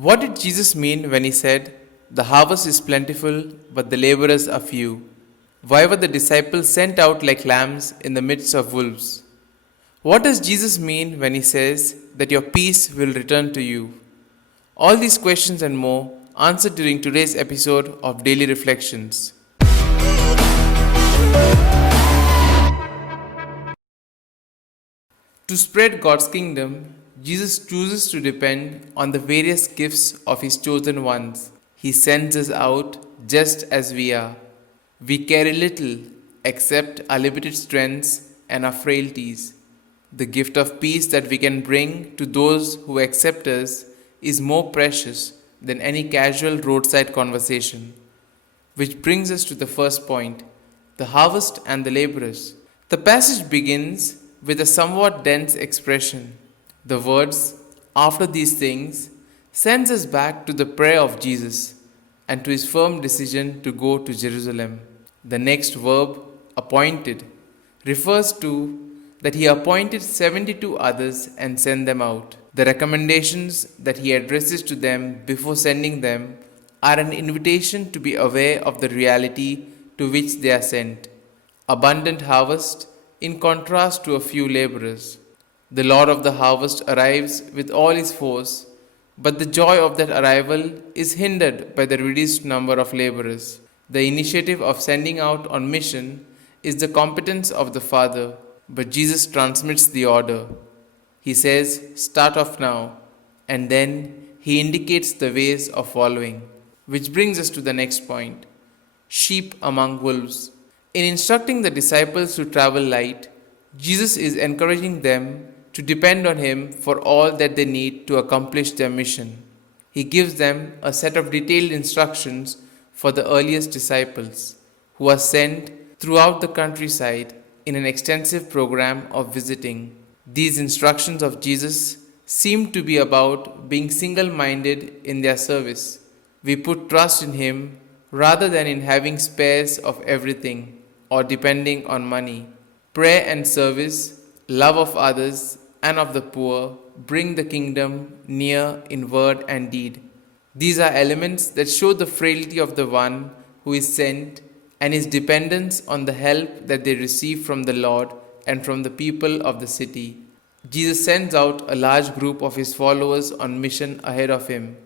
What did Jesus mean when he said, "The harvest is plentiful, but the laborers are few"? Why were the disciples sent out like lambs in the midst of wolves? What does Jesus mean when he says that your peace will return to you? All these questions and more answered during today's episode of Daily Reflections. To spread God's kingdom, Jesus chooses to depend on the various gifts of His chosen ones. He sends us out just as we are. We carry little except our limited strengths and our frailties. The gift of peace that we can bring to those who accept us is more precious than any casual roadside conversation. Which brings us to the first point, the harvest and the laborers. The passage begins with a somewhat dense expression. The words, "after these things," sends us back to the prayer of Jesus and to his firm decision to go to Jerusalem. The next verb, "appointed," refers to that he appointed 72 others and sent them out. The recommendations that he addresses to them before sending them are an invitation to be aware of the reality to which they are sent. Abundant harvest in contrast to a few laborers. The Lord of the harvest arrives with all his force, but the joy of that arrival is hindered by the reduced number of laborers. The initiative of sending out on mission is the competence of the Father, but Jesus transmits the order. He says, "Start off now," and then he indicates the ways of following. Which brings us to the next point, sheep among wolves. In instructing the disciples to travel light, Jesus is encouraging them to depend on him for all that they need to accomplish their mission. He gives them a set of detailed instructions for the earliest disciples, who are sent throughout the countryside in an extensive program of visiting. These instructions of Jesus seem to be about being single minded in their service. We put trust in him rather than in having spares of everything or depending on money. Prayer and service, love of others and of the poor bring the kingdom near in word and deed. These are elements that show the frailty of the one who is sent and his dependence on the help that they receive from the Lord and from the people of the city. Jesus sends out a large group of his followers on mission ahead of him,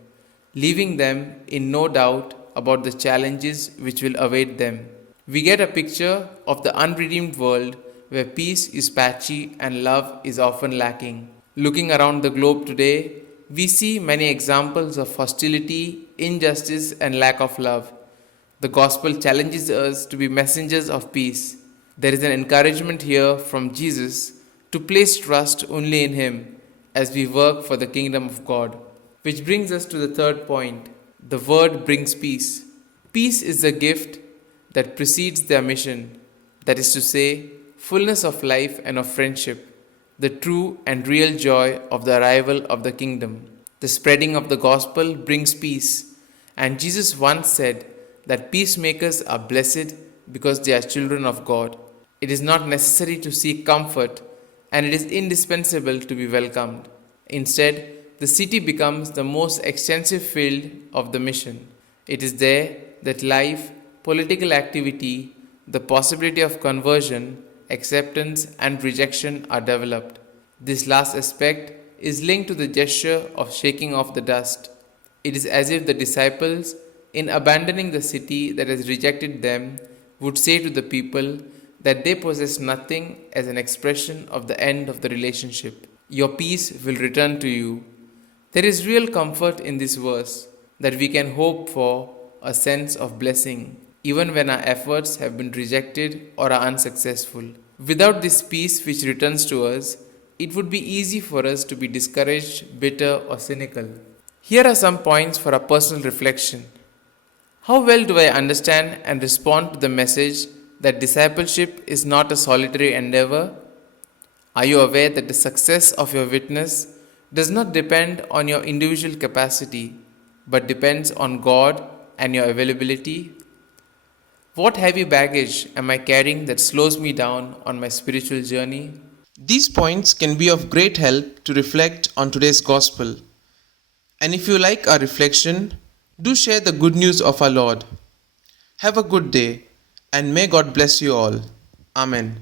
leaving them in no doubt about the challenges which will await them. We get a picture of the unredeemed world where peace is patchy and love is often lacking. Looking around the globe today, we see many examples of hostility, injustice, and lack of love. The gospel challenges us to be messengers of peace. There is an encouragement here from Jesus to place trust only in him as we work for the kingdom of God. Which brings us to the third point. The word brings peace. Peace is a gift that precedes their mission, that is to say, fullness of life and of friendship, the true and real joy of the arrival of the kingdom. The spreading of the gospel brings peace, and Jesus once said that peacemakers are blessed because they are children of God. It is not necessary to seek comfort, and it is indispensable to be welcomed. Instead, the city becomes the most extensive field of the mission. It is there that life, political activity, the possibility of conversion, acceptance, and rejection are developed. This last aspect is linked to the gesture of shaking off the dust. It is as if the disciples, in abandoning the city that has rejected them, would say to the people that they possess nothing as an expression of the end of the relationship. Your peace will return to you. There is real comfort in this verse that we can hope for a sense of blessing, even when our efforts have been rejected or are unsuccessful. Without this peace which returns to us, it would be easy for us to be discouraged, bitter, or cynical. Here are some points for a personal reflection. How well do I understand and respond to the message that discipleship is not a solitary endeavor? Are you aware that the success of your witness does not depend on your individual capacity, but depends on God and your availability? What heavy baggage am I carrying that slows me down on my spiritual journey? These points can be of great help to reflect on today's gospel. And if you like our reflection, do share the good news of our Lord. Have a good day, and may God bless you all. Amen.